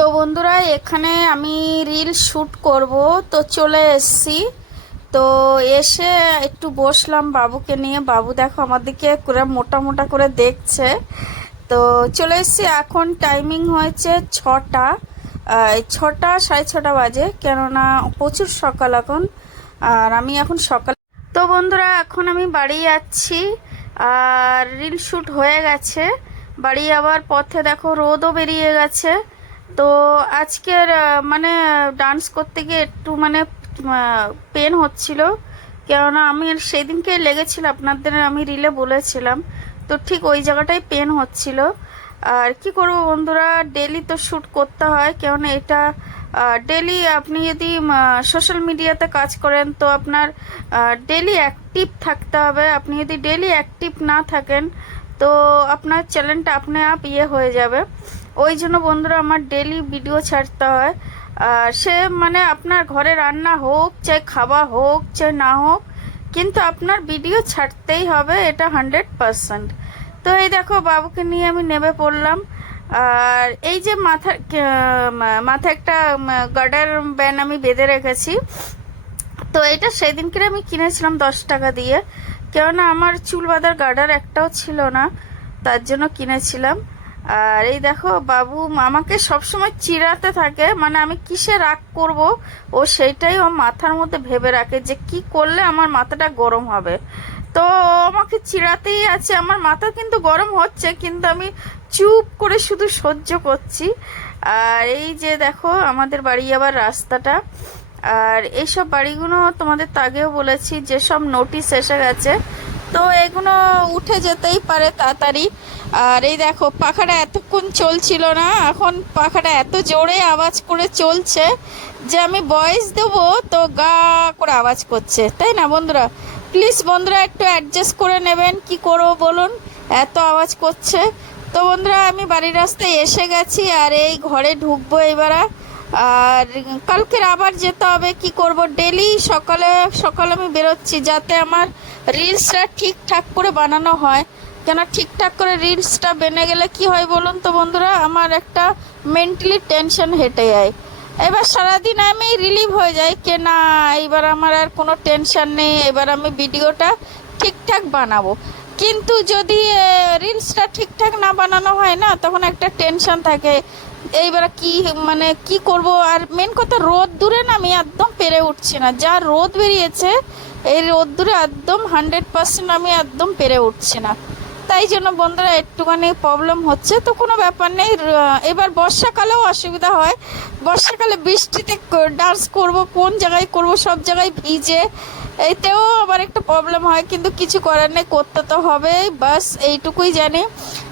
তো বন্ধুরা এখানে আমি রিল শ্যুট করব, তো চলে এসেছি। তো এসে একটু বসলাম বাবুকে নিয়ে। বাবু দেখো আমার দিকে করে মোটা মোটা করে দেখছে। তো চলে এসেছি। এখন টাইমিং হয়েছে 6টা, 6টা 6:30 বাজে, কেননা প্রচুর সকাল এখন। আর আমি এখন সকাল। তো বন্ধুরা এখন আমি বাড়ি যাচ্ছি, আর রিল শ্যুট হয়ে গেছে। বাড়ি যাওয়ার পথে দেখো রোদও বেরিয়ে গেছে। তো আজকের মানে ডান্স করতে গিয়ে একটু মানে পেন হচ্ছিল, কেননা আমি সেদিনকে লেগেছিল, আপনাদের আমি রিলে বলেছিলাম। তো ঠিক ওই জায়গাটায় পেন হচ্ছিল। আর কি করব বন্ধুরা, ডেলি তো শ্যুট করতে হয়, কেননা এটা ডেলি আপনি যদি সোশ্যাল মিডিয়াতে কাজ করেন তো আপনার ডেলি অ্যাক্টিভ থাকতে হবে। আপনি যদি ডেলি অ্যাক্টিভ না থাকেন তো আপনার চ্যানেলটা আপনি আপ হয়ে যাবে। ওই জন্য বন্ধুরা আমার ডেলি ভিডিও ছাড়তে হয়। সে মানে আপনার ঘরে রান্না হোক, চাই খাওয়া হোক, চাই না হোক, কিন্তু আপনার ভিডিও ছাড়তেই হবে, এটা 100%। তো এই দেখো বাবুকে নিয়ে আমি নেমে পড়লাম। আর এই যে মাথায় একটা গার্ডার ব্যান্ড আমি বেঁধে রেখেছি। তো এটা সেদিনকে আমি কিনেছিলাম 10 টাকা দিয়ে, কেননা আমার চুল বাঁধার গার্ডার একটাও ছিল না, তার জন্য কিনেছিলাম। আর এই দেখো বাবু আমাকে সবসময় চিড়াতে থাকে, মানে আমি কিসে রাগ করব ও সেইটাই ও মাথার মধ্যে ভেবে রাখে যে কি করলে আমার মাথাটা গরম হবে। তো ও আমাকে চিড়াতেই আছে, আমার মাথা কিন্তু গরম হচ্ছে, কিন্তু আমি চুপ করে শুধু সহ্য করছি। আর এই যে দেখো আমাদের বাড়ি যাবার রাস্তাটা। আর এইসব বাড়িগুলো তোমাদের তো আগেও বলেছি যে সব নোটিশ এসে গেছে, তো এগুলো উঠে যেতেই পারে তাড়াতাড়ি। আর এই দেখো পাখাটা এতক্ষণ চলছিল না, এখন পাখাটা এত জোরে আওয়াজ করে চলছে যে আমি ভয়েস দেবো তো গা করে আওয়াজ করছে, তাই না বন্ধুরা? প্লিজ বন্ধুরা একটু অ্যাডজাস্ট করে নেবেন, কি করবো বলুন, এত আওয়াজ করছে। তো বন্ধুরা আমি বাড়ির রাস্তায় এসে গেছি, আর এই ঘরে ঢুকবো এবার। আর কালকের আবার যেতে হবে, কি করব, ডেলি সকালে সকালে আমি বেরোচ্ছি যাতে আমার রিলসটা ঠিকঠাক করে বানানো হয়। কেন ঠিকঠাক করে রিলসটা বেনে গেলে কি হয় বলুন তো বন্ধুরা, আমার একটা মেন্টালি টেনশন হেঁটে যায়। এবার সারাদিন আমি রিলিভ হয়ে যাই কে না, এবার আমার আর কোনো টেনশন নেই, এবার আমি ভিডিওটা ঠিকঠাক বানাবো। কিন্তু যদি রিলসটা ঠিকঠাক না বানানো হয় না, তখন একটা টেনশন থাকে এইবার কি মানে কি করব। আর মেন কথা রোদ দূরে না আমি একদম পেরে উঠছি না, যা রোদ বেরিয়েছে এই রোদ দূরে একদম 100% আমি একদম পেরে উঠছি না। তাই জন্য বন্ধুরা একটুখানি প্রবলেম হচ্ছে, তো কোনো ব্যাপার নেই। এবার বর্ষাকালেও অসুবিধা হয়, বর্ষাকালে বৃষ্টিতে ডান্স করব, কোন জায়গায় করব, সব জায়গায় ভিজে, এইতেও আবার একটা প্রবলেম হয়, কিন্তু কিছু করার নেই, করতে তো হবে, বাস এইটুকুই জানি।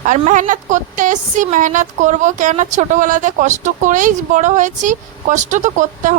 আর মেহনত করতে এসছি, মেহনত করব, কেননা ছোটোবেলাতে কষ্ট করেই বড় হয়েছি, কষ্ট তো করতে হবে।